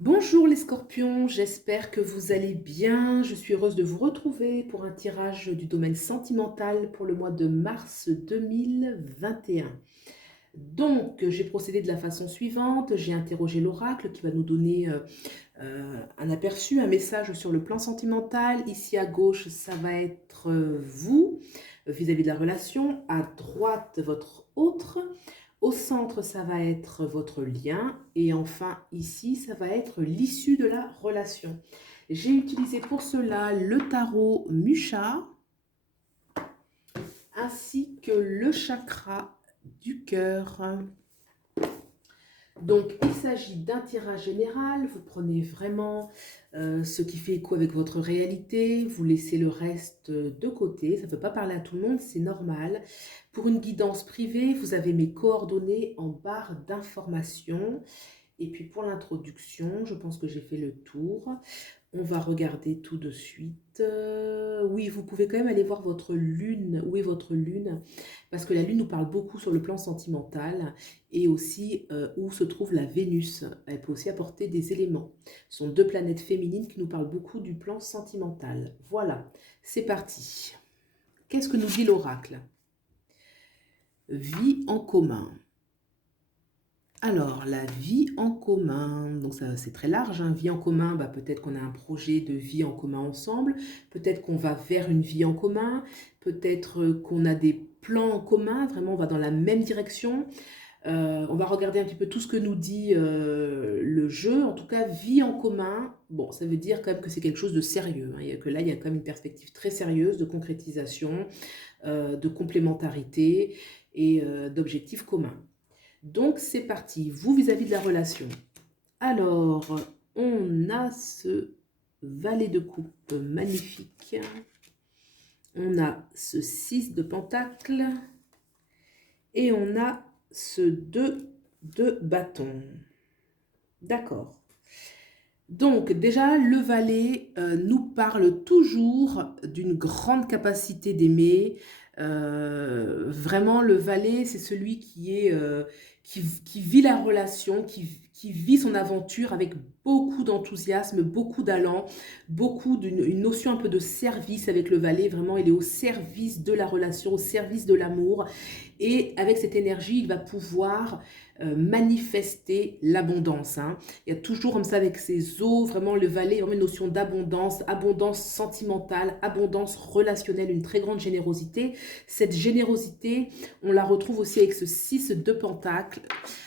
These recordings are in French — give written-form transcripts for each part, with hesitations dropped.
Bonjour les scorpions, j'espère que vous allez bien. Je suis heureuse de vous retrouver pour un tirage du domaine sentimental pour le mois de mars 2021. Donc, j'ai procédé de la façon suivante. J'ai interrogé l'oracle qui va nous donner un aperçu, un message sur le plan sentimental. Ici à gauche, ça va être vous vis-à-vis de la relation. À droite, votre autre. Au centre, ça va être votre lien. Et enfin, ici, ça va être l'issue de la relation. J'ai utilisé pour cela le tarot Musha ainsi que le chakra du cœur. Donc, il s'agit d'un tirage général. Vous prenez vraiment ce qui fait écho avec votre réalité. Vous laissez le reste de côté. Ça ne peut pas parler à tout le monde, c'est normal. Pour une guidance privée, vous avez mes coordonnées en barre d'informations. Et puis pour l'introduction, je pense que j'ai fait le tour. On va regarder tout de suite. Oui, vous pouvez quand même aller voir votre lune. Où est votre lune? Parce que la lune nous parle beaucoup sur le plan sentimental et aussi où se trouve la Vénus. Elle peut aussi apporter des éléments. Ce sont deux planètes féminines qui nous parlent beaucoup du plan sentimental. Voilà, c'est parti. Qu'est-ce que nous dit l'oracle? Vie en commun. Alors, la vie en commun, donc ça c'est très large, hein. Vie en commun, bah, peut-être qu'on a un projet de vie en commun ensemble, peut-être qu'on va vers une vie en commun, peut-être qu'on a des plans en commun, vraiment on va dans la même direction. On va regarder un petit peu tout ce que nous dit le jeu. En tout cas, vie en commun, bon, ça veut dire quand même que c'est quelque chose de sérieux, hein. Que là, il y a quand même une perspective très sérieuse de concrétisation, de complémentarité et d'objectifs communs. Donc, c'est parti. Vous vis-à-vis de la relation. Alors, on a ce valet de coupe magnifique. On a ce 6 de pentacle. Et on a ce 2 de bâton. D'accord. Donc, déjà, le valet nous parle toujours d'une grande capacité d'aimer. Vraiment, le valet, c'est celui qui vit la relation, qui vit son aventure avec beaucoup d'enthousiasme, beaucoup d'allant, beaucoup d'une notion un peu de service avec le valet. Vraiment, il est au service de la relation, au service de l'amour. Et avec cette énergie, il va pouvoir manifester l'abondance, hein. Il y a toujours comme ça avec ses eaux, vraiment le valet, vraiment une notion d'abondance, abondance sentimentale, abondance relationnelle, une très grande générosité. Cette générosité, on la retrouve aussi avec ce 6 de pentacle,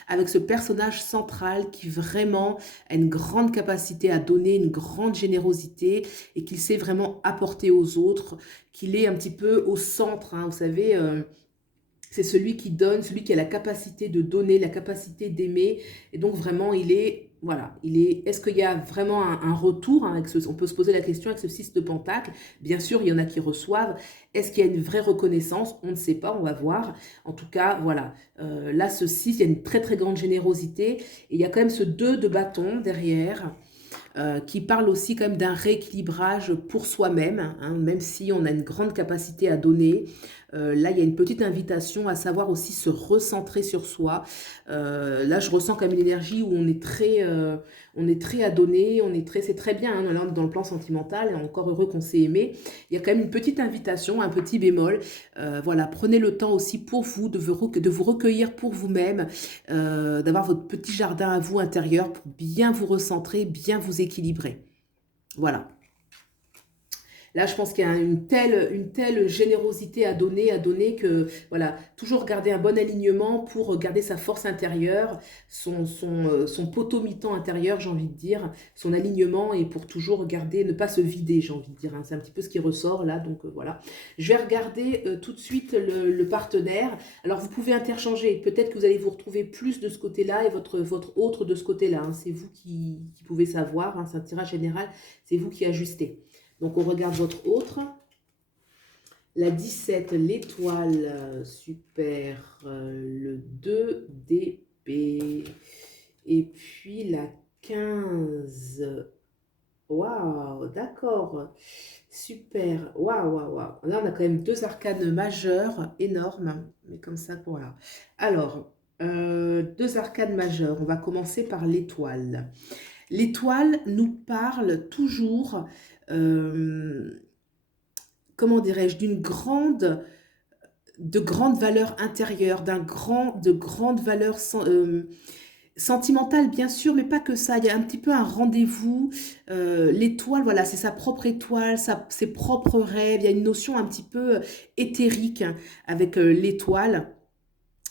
avec ce personnage central qui vraiment a une grande capacité à donner, une grande générosité et qu'il sait vraiment apporter aux autres, qu'il est un petit peu au centre, hein, vous savez. C'est celui qui donne, celui qui a la capacité de donner, la capacité d'aimer. Et donc vraiment, il est, voilà, est-ce qu'il y a vraiment un retour, hein, avec on peut se poser la question avec ce 6 de pentacle. Bien sûr, il y en a qui reçoivent. Est-ce qu'il y a une vraie reconnaissance? On ne sait pas, on va voir. En tout cas, voilà. Là, ce 6, il y a une très très grande générosité. Et il y a quand même ce 2 de bâton derrière. Qui parle aussi quand même d'un rééquilibrage pour soi-même, hein, même si on a une grande capacité à donner. Là, il y a une petite invitation à savoir aussi se recentrer sur soi. Là, je ressens quand même une énergie où on est très à donner, c'est très bien, hein, dans le plan sentimental, et encore heureux qu'on s'est aimé. Il y a quand même une petite invitation, un petit bémol. Voilà, prenez le temps aussi pour vous, de vous recueillir pour vous-même, d'avoir votre petit jardin à vous intérieur pour bien vous recentrer, bien vous équilibrer. Voilà. Là, je pense qu'il y a une telle générosité à donner que, voilà, toujours garder un bon alignement pour garder sa force intérieure, son potomitan intérieur, j'ai envie de dire, son alignement et pour toujours garder, ne pas se vider, j'ai envie de dire, hein. C'est un petit peu ce qui ressort là, donc voilà. Je vais regarder tout de suite le partenaire. Alors, vous pouvez interchanger. Peut-être que vous allez vous retrouver plus de ce côté-là et votre autre de ce côté-là, hein. C'est vous qui pouvez savoir, hein. C'est un tirage général, c'est vous qui ajustez. Donc, on regarde votre autre. La 17, l'étoile, super. Le 2 d'épée. Et puis la 15. Waouh, d'accord. Super. Waouh, waouh, waouh. Là, on a quand même deux arcanes majeures énormes. Mais comme ça, voilà. Alors, deux arcanes majeures. On va commencer par l'étoile. L'étoile nous parle toujours, comment dirais-je, de grandes valeurs intérieures, de grandes valeurs sentimentales, bien sûr, mais pas que ça. Il y a un petit peu un rendez-vous. L'étoile, voilà, c'est sa propre étoile, ses propres rêves. Il y a une notion un petit peu éthérique hein, avec l'étoile.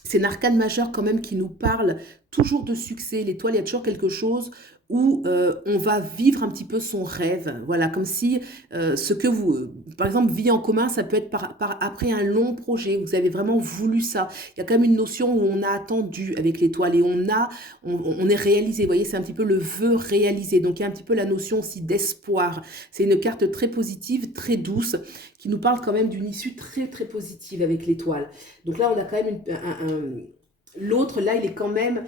C'est un arcane majeur quand même qui nous parle toujours de succès. L'étoile, il y a toujours quelque chose où on va vivre un petit peu son rêve. Voilà, comme si ce que vous... par exemple, vie en commun, ça peut être après un long projet. Vous avez vraiment voulu ça. Il y a quand même une notion où on a attendu avec l'étoile et on est réalisé. Vous voyez, c'est un petit peu le vœu réalisé. Donc, il y a un petit peu la notion aussi d'espoir. C'est une carte très positive, très douce, qui nous parle quand même d'une issue très, très positive avec l'étoile. Donc là, on a quand même l'autre, là, il est quand même...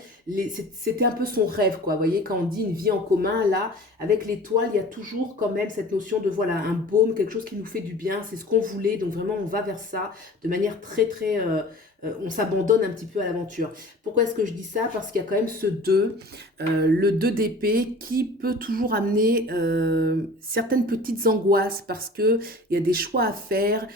C'était un peu son rêve, quoi. Vous voyez, quand on dit une vie en commun, là, avec l'étoile, il y a toujours quand même cette notion de, voilà, un baume, quelque chose qui nous fait du bien. C'est ce qu'on voulait. Donc vraiment, on va vers ça de manière très, très... on s'abandonne un petit peu à l'aventure. Pourquoi est-ce que je dis ça? Parce qu'il y a quand même ce 2, le 2 d'épée, qui peut toujours amener certaines petites angoisses parce qu'il y a des choix à faire.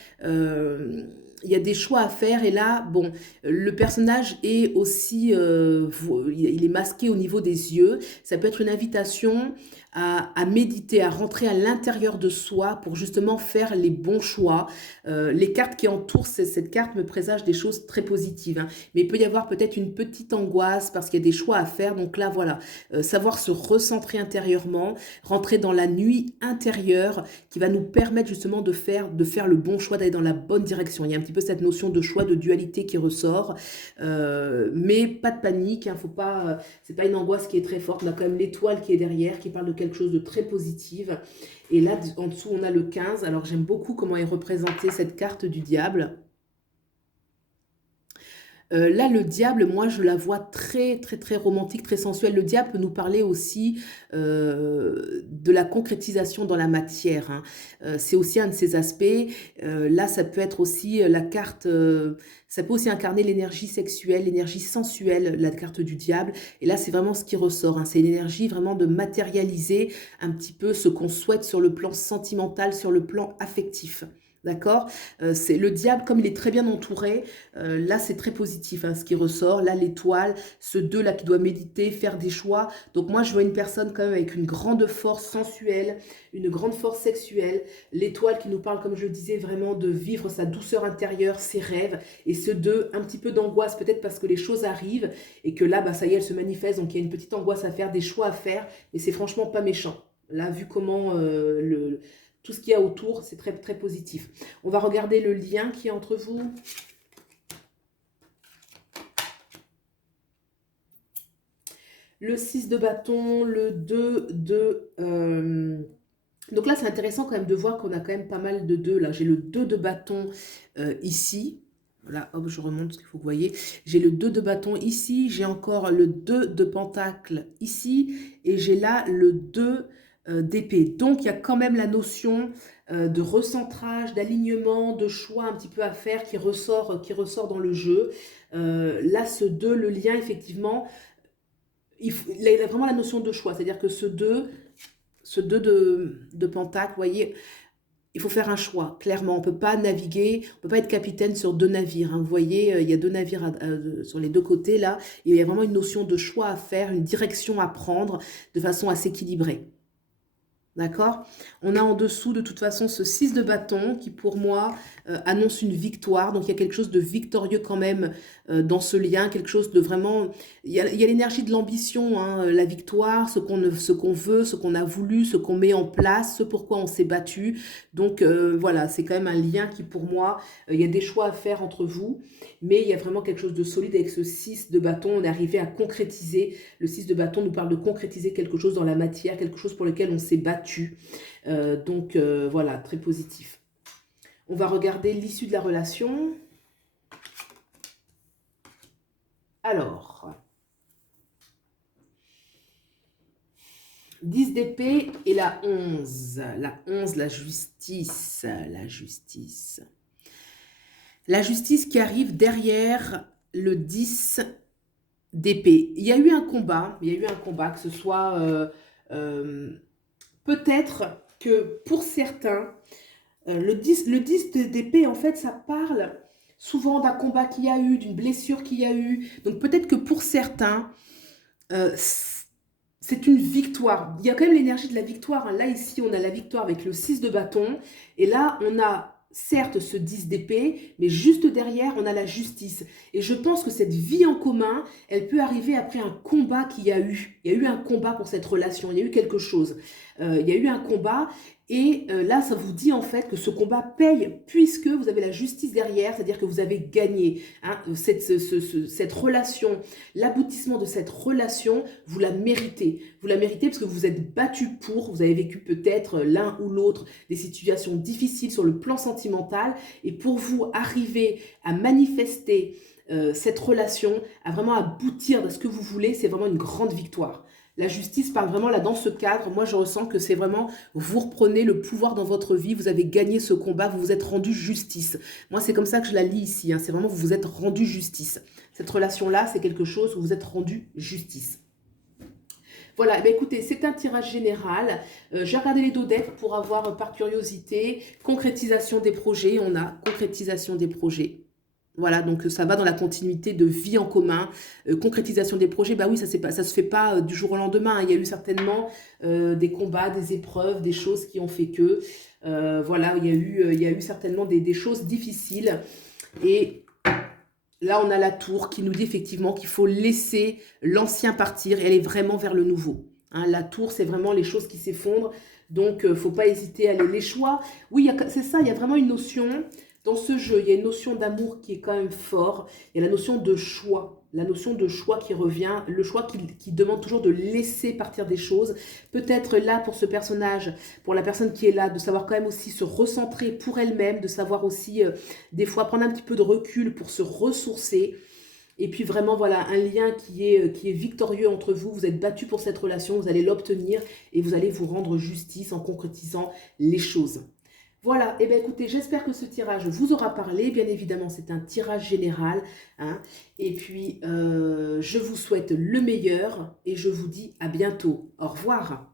Il y a des choix à faire et là, bon, le personnage est aussi, il est masqué au niveau des yeux. Ça peut être une invitation à méditer, à rentrer à l'intérieur de soi pour justement faire les bons choix. Les cartes qui entourent cette carte me présagent des choses très positives. Hein. Mais il peut y avoir peut-être une petite angoisse parce qu'il y a des choix à faire. Donc là, voilà, savoir se recentrer intérieurement, rentrer dans la nuit intérieure qui va nous permettre justement de faire le bon choix, d'aller dans la bonne direction. Il y a un petit peu cette notion de choix, de dualité qui ressort. Mais pas de panique, hein, faut pas, c'est pas une angoisse qui est très forte. On a quand même l'étoile qui est derrière, qui parle de quelque chose de très positif. Et là, en dessous, on a le 15. Alors, j'aime beaucoup comment est représentée cette carte du diable. Là, le diable, moi, je la vois très, très, très romantique, très sensuelle. Le diable peut nous parler aussi de la concrétisation dans la matière. Hein. C'est aussi un de ses aspects. Là, ça peut être aussi la carte... ça peut aussi incarner l'énergie sexuelle, l'énergie sensuelle, la carte du diable. Et là, c'est vraiment ce qui ressort. Hein. C'est l'énergie vraiment de matérialiser un petit peu ce qu'on souhaite sur le plan sentimental, sur le plan affectif. D'accord? C'est le diable, comme il est très bien entouré, là c'est très positif hein, ce qui ressort. Là l'étoile, ce 2 là qui doit méditer, faire des choix. Donc moi je vois une personne quand même avec une grande force sensuelle, une grande force sexuelle. L'étoile qui nous parle, comme je le disais, vraiment de vivre sa douceur intérieure, ses rêves. Et ce 2, un petit peu d'angoisse, peut-être parce que les choses arrivent et que là, bah, ça y est, elle se manifeste. Donc il y a une petite angoisse à faire, des choix à faire. Mais c'est franchement pas méchant. Là, vu comment tout ce qu'il y a autour, c'est très, très positif. On va regarder le lien qui est entre vous. Le 6 de bâton, le 2 de... donc là, c'est intéressant quand même de voir qu'on a quand même pas mal de 2. Là, j'ai le 2 de bâton ici. Là, hop, je remonte parce qu'il faut que vous voyez. J'ai le 2 de bâton ici. J'ai encore le 2 de pentacle ici. Et j'ai là le 2 d'épée. Donc, il y a quand même la notion de recentrage, d'alignement, de choix un petit peu à faire qui ressort dans le jeu. Là, ce 2, le lien, effectivement, il a vraiment la notion de choix. C'est-à-dire que ce 2 de pentacle, vous voyez, il faut faire un choix, clairement. On ne peut pas naviguer, on ne peut pas être capitaine sur 2 navires. Hein. Vous voyez, il y a 2 navires sur les 2 côtés, là. Il y a vraiment une notion de choix à faire, une direction à prendre de façon à s'équilibrer. D'accord? On a en dessous, de toute façon, ce 6 de bâton qui, pour moi, annonce une victoire. Donc, il y a quelque chose de victorieux quand même dans ce lien, quelque chose de vraiment... Il y a l'énergie de l'ambition, hein, la victoire, ce qu'on veut, ce qu'on a voulu, ce qu'on met en place, ce pourquoi on s'est battu. Donc, voilà, c'est quand même un lien qui, pour moi, il y a des choix à faire entre vous. Mais il y a vraiment quelque chose de solide avec ce 6 de bâton. On est arrivé à concrétiser. Le 6 de bâton nous parle de concrétiser quelque chose dans la matière, quelque chose pour lequel on s'est battu. Donc, voilà, très positif. On va regarder l'issue de la relation. Alors, 10 d'épée et la 11. La 11, la justice. La justice. La justice qui arrive derrière le 10 d'épée. Il y a eu un combat, que ce soit Euh, Peut-être que pour certains, le 10 d'épée, en fait, ça parle souvent d'un combat qu'il y a eu, d'une blessure qu'il y a eu. Donc peut-être que pour certains, euh, c'est une victoire. Il y a quand même l'énergie de la victoire, hein. Là, ici, on a la victoire avec le 6 de bâton. Et là, on a certes ce 10 d'épée, mais juste derrière, on a la justice. Et je pense que cette vie en commun, elle peut arriver après un combat qu'il y a eu. Il y a eu un combat pour cette relation, il y a eu quelque chose. Il y a eu un combat. Et là, ça vous dit en fait que ce combat paye puisque vous avez la justice derrière, c'est-à-dire que vous avez gagné, hein, cette relation, l'aboutissement de cette relation, vous la méritez. Vous la méritez parce que vous vous êtes battu pour, vous avez vécu peut-être l'un ou l'autre des situations difficiles sur le plan sentimental. Et pour vous arriver à manifester cette relation, à vraiment aboutir à ce que vous voulez, c'est vraiment une grande victoire. La justice parle vraiment là dans ce cadre. Moi, je ressens que c'est vraiment, vous reprenez le pouvoir dans votre vie, vous avez gagné ce combat, vous vous êtes rendu justice. Moi, c'est comme ça que je la lis ici, hein. C'est vraiment, vous vous êtes rendu justice. Cette relation-là, c'est quelque chose où vous êtes rendu justice. Voilà, eh bien, écoutez, c'est un tirage général. J'ai regardé les deux decks pour avoir, par curiosité, concrétisation des projets. On a concrétisation des projets. Voilà, donc ça va dans la continuité de vie en commun, concrétisation des projets. Bah oui, ça se fait pas du jour au lendemain, hein. Il y a eu certainement des combats, des épreuves, des choses qui ont fait que, voilà, il y a eu certainement des choses difficiles. Et là, on a la tour qui nous dit effectivement qu'il faut laisser l'ancien partir et aller vraiment vers le nouveau. Hein, la tour, c'est vraiment les choses qui s'effondrent. Donc, il ne faut pas hésiter à aller. Les choix, oui, c'est ça, il y a vraiment une notion dans ce jeu. Il y a une notion d'amour qui est quand même fort. Il y a la notion de choix. La notion de choix qui revient. Le choix qui demande toujours de laisser partir des choses. Peut-être là, pour ce personnage, pour la personne qui est là, de savoir quand même aussi se recentrer pour elle-même, de savoir aussi, des fois, prendre un petit peu de recul pour se ressourcer. Et puis vraiment, voilà, un lien qui est victorieux entre vous. Vous êtes battu pour cette relation, vous allez l'obtenir et vous allez vous rendre justice en concrétisant les choses. Voilà, et bien écoutez, j'espère que ce tirage vous aura parlé. Bien évidemment, c'est un tirage général, hein. Et puis, je vous souhaite le meilleur et je vous dis à bientôt. Au revoir.